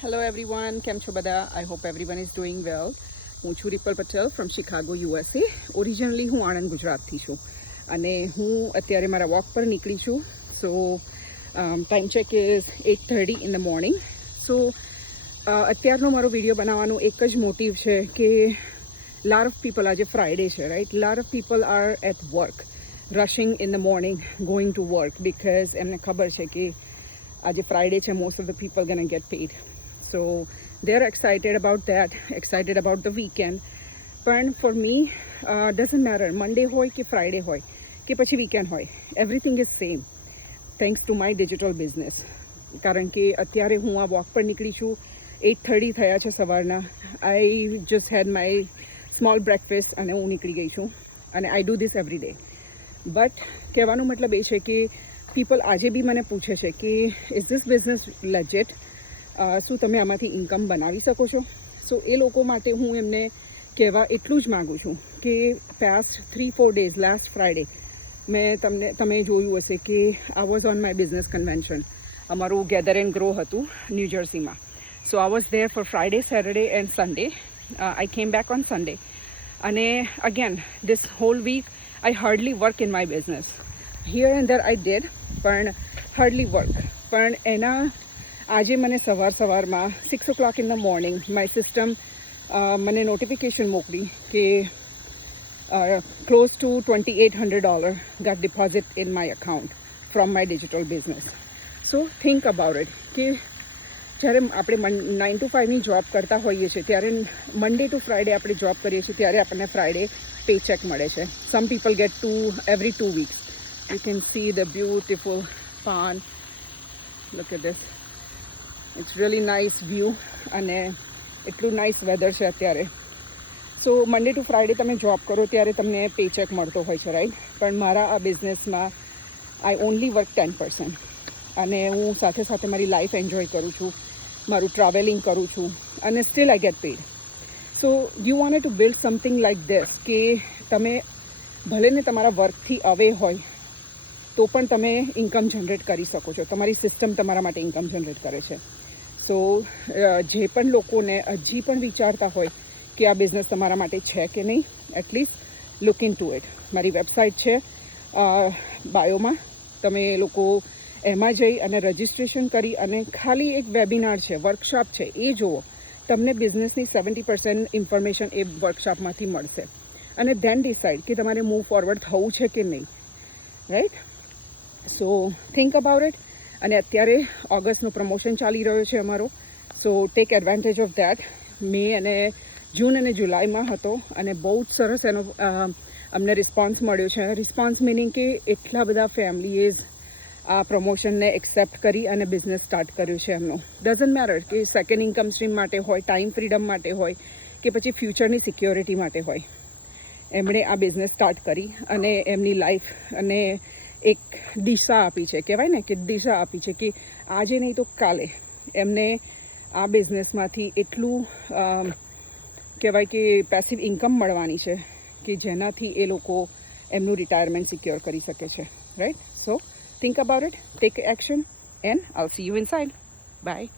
Hello everyone, કેમ છો બધા? I hope everyone is doing well. હું છું ripple Patel from Chicago USA. Originally હું આણંદ ગુજરાતથી છું અને હું અત્યારે મારા વોક પર નીકળી છું. So time check is 8:30 in the morning. So અત્યારનો મારો વિડીયો બનાવવાનો એક જ મોટિવ છે કે lot of people, આજે ફ્રાઈડે છે right, lot of people are at work, rushing in the morning, going to work because એમને ખબર છે કે આજે ફ્રાઈડે છે, most of the people gonna get paid. So they're excited about that, excited about the weekend. But for me, doesn't matter, Monday hoy ki Friday hoy ki pachi weekend hoy, everything is same thanks to my digital business. કારણ કે અત્યારે હું આ walk પર નીકળી છું, 8:30 થયા છે સવારના. I just had my small breakfast અને હું નીકળી ગઈ છું અને I do this every day. But કહેવાનો મતલબ એ છે કે people આજે બી મને પૂછે છે કે is this business legit? શું તમે આમાંથી ઇન્કમ બનાવી શકો છો? સો એ લોકો માટે હું એમને કહેવા એટલું જ માગું છું કે પાસ્ટ 3-4 days, લાસ્ટ ફ્રાઈડે તમે જોયું હશે કે I was on my business convention. અમારું ગેધર એન્ડ ગ્રો હતું ન્યૂ જર્સીમાં. So I was there for Friday, Saturday and Sunday. I came back on Sunday. અને again this whole week I hardly work in my business. Here and there I did, પણ hardly work. પણ એના આજે મને સવારમાં 6 o'clock in the morning my system મને notification મોકલી કે close to $2,800 got deposit in my account from my digital business. So think about it કે જ્યારે આપણે 9 to 5ની જોબ કરતા હોઈએ છીએ ત્યારે મંડે ટુ ફ્રાઈડે આપણે જોબ કરીએ છીએ ત્યારે આપણને ફ્રાઈડે પે ચેક મળે છે. Some people gate every 2 weeks. You can see the beautiful pond. Look at this. It's really nice view અને એટલું નાઇસ વેધર છે અત્યારે. સો મંડે ટુ ફ્રાઈડે તમે જોબ કરો ત્યારે તમને પે ચેક મળતો હોય છે રાઈટ. પણ મારા આ બિઝનેસમાં આઈ ઓનલી વર્ક 10% અને હું સાથે સાથે મારી લાઈફ એન્જોય કરું છું, મારું ટ્રાવેલિંગ કરું છું અને still I get paid. So you want to build something like this કે તમે ભલે ને તમારા વર્કથી અવે હોય તો પણ તમે ઇન્કમ જનરેટ કરી શકો છો. તમારી સિસ્ટમ તમારા માટે ઇન્કમ જનરેટ કરે છે. સો જે પણ લોકોને હજી પણ વિચારતા હોય કે આ બિઝનેસ તમારા માટે છે કે નહીં, at least look in to it. મારી વેબસાઇટ છે બાયોમાં, તમે લોકો એમાં જઈ અને રજિસ્ટ્રેશન કરી અને ખાલી એક વેબિનાર છે, વર્કશોપ છે, એ જુઓ. તમને બિઝનેસની 70% ઇન્ફોર્મેશન એ વર્કશોપમાંથી મળશે અને ધેન ડિસાઇડ કે તમારે મૂવ ફોરવર્ડ થવું છે કે નહીં, right. So think about it. અને અત્યારે ઓગસ્ટનો પ્રમોશન ચાલી રહ્યો છે અમારો. So take advantage of that. મે અને જૂન અને જુલાઈમાં હતો અને બહુ જ સરસ એનો અમને રિસ્પોન્સ મળ્યો છે. રિસ્પોન્સ મિનિંગ કે એટલા બધા ફેમિલીઝ આ પ્રમોશનને એક્સેપ્ટ કરી અને બિઝનેસ સ્ટાર્ટ કર્યું છે એમનો. ડઝન્ટ મેટર કે સેકન્ડ ઇન્કમ સ્ટ્રીમ માટે હોય, ટાઈમ ફ્રીડમ માટે હોય કે પછી ફ્યુચરની સિક્યોરિટી માટે હોય, એમણે આ બિઝનેસ સ્ટાર્ટ કરી અને એમની લાઈફ અને એક દિશા આપી છે, કહેવાય ને કે દિશા આપી છે કે આજે નહીં તો કાલે એમને આ બિઝનેસમાંથી એટલું કહેવાય કે પેસિવ ઇન્કમ મળવાની છે કે જેનાથી એ લોકો એમનું રિટાયરમેન્ટ સિક્યોર કરી શકે છે, right. So think about it, take action and I'll see you inside. By.